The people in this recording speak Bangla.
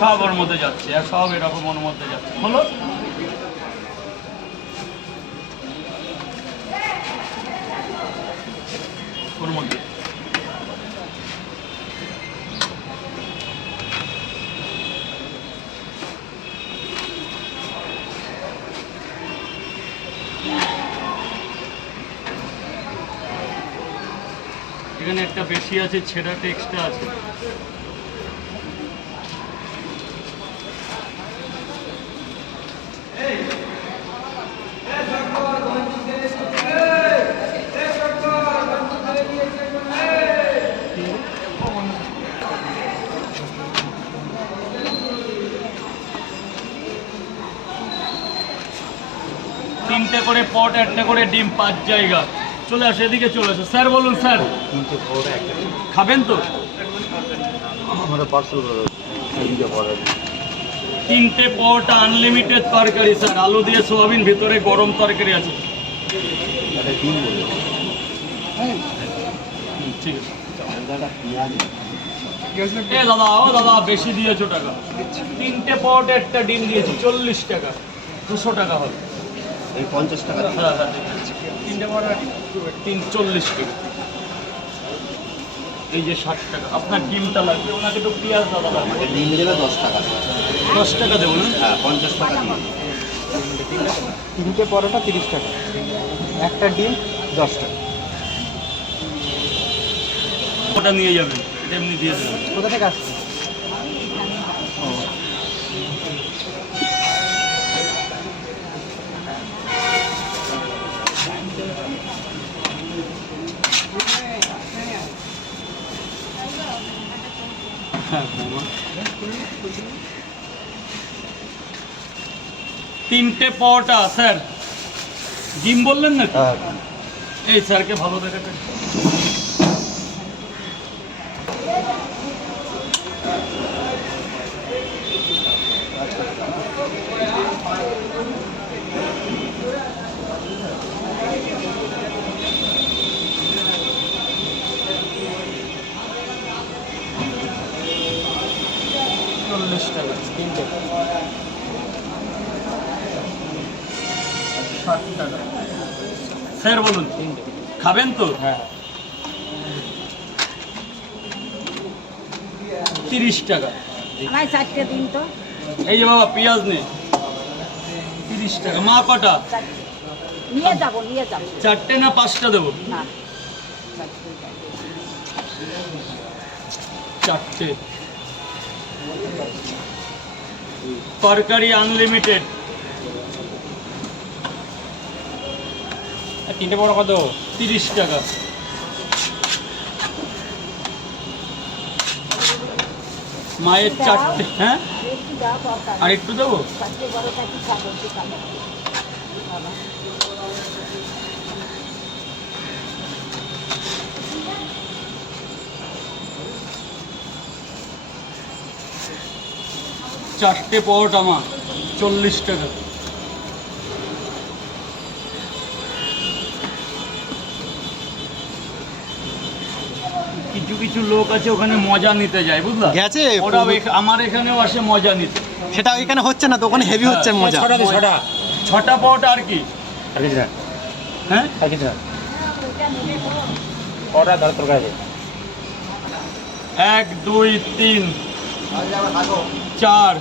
সব ওর মধ্যে যাচ্ছে, আর সব এরকম ওর মধ্যে যাচ্ছে। হলো ওর মধ্যে এখানে একটা বেশি আছে, ছেঁড়াটা এক্সট্রা আছে। তিনটে করে পট, একটা করে ডিম, 5 জায়গা। চলে আসে, এদিকে চলে আসে। স্যার বলুন স্যার, খাবেন তো? তিনটে পট আনলিমিটেড তরকারি স্যার, আলু দিয়ে সোয়াবিন, ভিতরে গরম তরকারি আছে। ঠিক আছে দাদা, ও দাদা বেশি দিয়েছো টাকা। তিনটে পট একটা ডিম দিয়েছি, 40 টাকা, 200 টাকা হবে। এই 50 টাকা। হ্যাঁ হ্যাঁ, তিনটে পট 40 টাকা। এই যে 60 টাকা। আপনার ডিমটা লাগবে, ওনাকে তো পেঁয়াজ দাদা লাগবে। ডিম দিলে 10 টাকা। 10 টাকা দেবো না? হ্যাঁ, 50 টাকা দিয়ে। তিনটে পরোটা 30 টাকা, একটা ডিম 10 টাকা। ওটা নিয়ে যাবেন, এটা এমনি দিয়ে দেবেন। কোথা থেকে আসছে? তিনটে পটা স্যার, ডিম বললেন না? এই স্যারকে ভালো দেখাতে। টাকা তিনটে, 60 টাকা। স্যার বলুন, খাবেন তো? হ্যাঁ, 30 টাকা। আমায় 4টে দিন তো। এই যে বাবা পেঁয়াজ নেই, 30 টাকা। মা কটা? নিয়ে যাবো। 4টে না 5টা দেবো? না, 4টে। তরকারি আনলিমিটেড। তিনটে বড় কত? 30 টাকা। মায়ের 4টে। হ্যাঁ, একটু দাও দরকার। আর একটু দেবো? 4টে বড়টা কি খাবো? কি খাবো? বাবা, 4টে পরোটা মা, 40 টাকা। কিছু কিছু লোক আছে ওখানে মজা নিতে যায়, বুঝলা? গেছে ওরা আমার এখানেও আসে মজা নিতে। সেটা ওইখানে হচ্ছে না তো, ওখানে হেভি হচ্ছে মজা। 6টা পরোটা আর কি? হ্যাঁ, পরোটা দাও তরকারি। 1 2 3 4